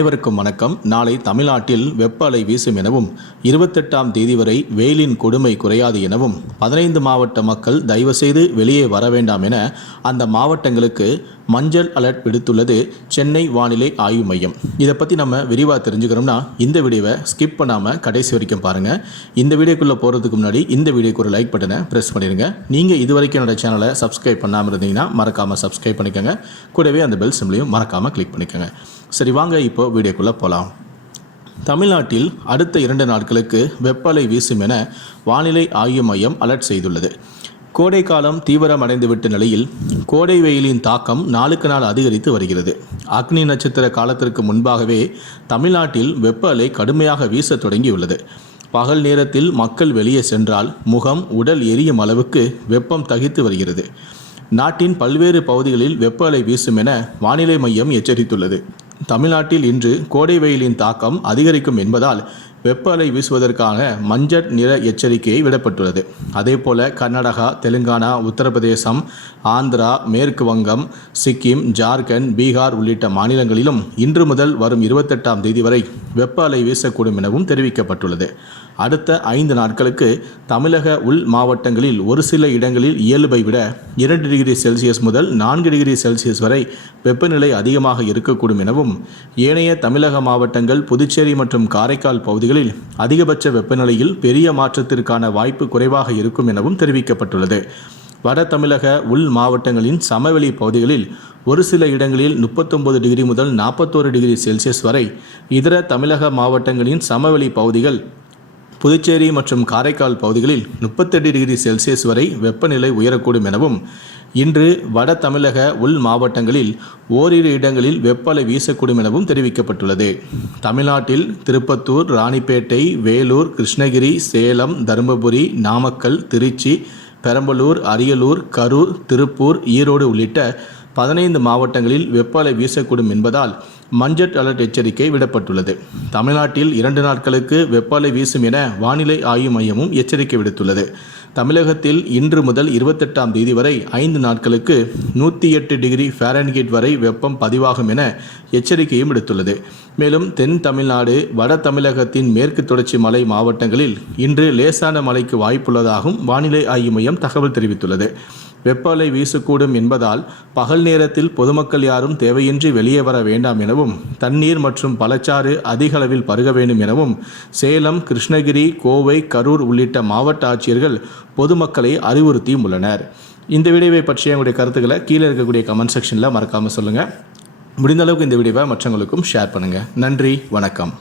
அனைவருக்கும் வணக்கம். நாளை தமிழ்நாட்டில் வெப்ப அலை வீசும் எனவும் இருபத்தெட்டாம் தேதி வரை வெயிலின் கொடுமை குறையாது எனவும் பதினைந்து மாவட்ட மக்கள் தயவுசெய்து வெளியே வர வேண்டாம் என அந்த மாவட்டங்களுக்கு மஞ்சள் அலர்ட் விடுத்துள்ளது சென்னை வானிலை ஆய்வு மையம். இதை பற்றி நம்ம விரிவாக தெரிஞ்சுக்கிறோம்னா இந்த வீடியோவை ஸ்கிப் பண்ணாமல் கடைசி வரைக்கும் பாருங்கள் இந்த வீடியோக்குள்ளே போகிறதுக்கு முன்னாடி இந்த வீடியோக்கு ஒரு லைக் பட்டனை ப்ரெஸ் பண்ணிடுங்க நீங்கள் இது வரைக்கும் என்னோட சேனலை சப்ஸ்கிரைப் பண்ணாமல் இருந்தீங்கன்னா மறக்காமல் சப்ஸ்கிரைப் பண்ணிக்கோங்க. கூடவே அந்த பெல் சிம்லையும் மறக்காமல் கிளிக் பண்ணிக்கோங்க. சரி வாங்க இப்போ வீடியோக்குள்ளே போகலாம் தமிழ்நாட்டில் அடுத்த இரண்டு நாட்களுக்கு வெப்ப அலை வீசும் என வானிலை ஆய்வு மையம் அலர்ட் செய்துள்ளது. கோடை காலம் தீவிரமடைந்துவிட்ட நிலையில் கோடை வெயிலின் தாக்கம் நாளுக்கு நாள் அதிகரித்து வருகிறது. அக்னி நட்சத்திர காலத்திற்கு முன்பாகவே தமிழ்நாட்டில் வெப்ப அலை கடுமையாக வீசத் தொடங்கியுள்ளது. பகல் நேரத்தில் மக்கள் வெளியே சென்றால் முகம் உடல் எரியும் அளவுக்கு வெப்பம் தகித்து வருகிறது. நாட்டின் பல்வேறு பகுதிகளில் வெப்ப அலை வீசும் என வானிலை மையம் எச்சரித்துள்ளது. தமிழ்நாட்டில் இன்று கோடை வெயிலின் தாக்கம் அதிகரிக்கும் என்பதால் வெப்ப அலை வீசுவதற்கான மஞ்சள் நிற எச்சரிக்கையை விடப்பட்டுள்ளது. அதேபோல கர்நாடகா தெலுங்கானா உத்தரப்பிரதேசம் ஆந்திரா மேற்கு வங்கம் சிக்கிம் ஜார்க்கண்ட் பீகார் உள்ளிட்ட மாநிலங்களிலும் இன்று முதல் வரும் இருபத்தெட்டாம் தேதி வரை வெப்ப அலை வீசக்கூடும் எனவும் தெரிவிக்கப்பட்டுள்ளது. அடுத்த ஐந்து நாட்களுக்கு தமிழக உள் மாவட்டங்களில் ஒரு சில இடங்களில் இயல்பை விட இரண்டு டிகிரி செல்சியஸ் முதல் நான்கு டிகிரி செல்சியஸ் வரை வெப்பநிலை அதிகமாக இருக்கக்கூடும் எனவும் ஏனைய தமிழக மாவட்டங்கள் புதுச்சேரி மற்றும் காரைக்கால் பகுதி பகுதிகளில் அதிகபட்ச வெப்பநிலையில் பெரிய மாற்றத்திற்கான வாய்ப்பு குறைவாக இருக்கும் எனவும் தெரிவிக்கப்பட்டுள்ளது. வட தமிழக உள் மாவட்டங்களின் சமவெளி பகுதிகளில் ஒரு சில இடங்களில் முப்பத்தொன்பது டிகிரி முதல் நாற்பத்தோரு டிகிரி செல்சியஸ் வரை இதர தமிழக மாவட்டங்களின் சமவெளி பகுதிகள் புதுச்சேரி மற்றும் காரைக்கால் பகுதிகளில் முப்பத்தெட்டு டிகிரி செல்சியஸ் வரை வெப்பநிலை உயரக்கூடும் எனவும் இன்று வட தமிழக உள் மாவட்டங்களில் ஓரிரு இடங்களில் வெப்பலை வீசக்கூடும் எனவும் தெரிவிக்கப்பட்டுள்ளது. தமிழ்நாட்டில் திருப்பத்தூர் ராணிப்பேட்டை வேலூர் கிருஷ்ணகிரி சேலம் தருமபுரி நாமக்கல் திருச்சி பெரம்பலூர் அரியலூர் கரூர் திருப்பூர் ஈரோடு உள்ளிட்ட பதினைந்து மாவட்டங்களில் வெப்ப அலை வீசக்கூடும் என்பதால் மஞ்சள் அலர்ட் எச்சரிக்கை விடப்பட்டுள்ளது. தமிழ்நாட்டில் இரண்டு நாட்களுக்கு வெப்ப அலை வீசும் என வானிலை ஆய்வு மையமும் எச்சரிக்கை விடுத்துள்ளது. தமிழகத்தில் இன்று முதல் இருபத்தெட்டாம் தேதி வரை ஐந்து நாட்களுக்கு நூற்றி எட்டு டிகிரி ஃபாரன்ஹீட் வரை வெப்பம் பதிவாகும் என எச்சரிக்கையும் விடுத்துள்ளது. மேலும் தென் தமிழ்நாடு வட தமிழகத்தின் மேற்கு தொடர்ச்சி மலை மாவட்டங்களில் இன்று லேசான மழைக்கு வாய்ப்புள்ளதாகவும் வானிலை ஆய்வு மையம் தகவல் தெரிவித்துள்ளது. வெப்பலை வீசக்கூடும் என்பதால் பகல் நேரத்தில் பொதுமக்கள் யாரும் தேவையின்றி வெளியே வர வேண்டாம் எனவும் தண்ணீர் மற்றும் பழச்சாறு அதிக அளவில் பருக வேண்டும் எனவும் சேலம் கிருஷ்ணகிரி கோவை கரூர் உள்ளிட்ட மாவட்ட ஆட்சியர்கள் பொதுமக்களை அறிவுறுத்தியும் உள்ளனர். இந்த வீடியோவை பற்றிய உங்களுடைய கருத்துக்களை கீழே இருக்கக்கூடிய கமெண்ட் செக்ஷனில் மறக்காமல் சொல்லுங்கள் முடிந்த அளவுக்கு இந்த வீடியோவை மற்றவங்களுக்கும் ஷேர் பண்ணுங்கள் நன்றி வணக்கம்.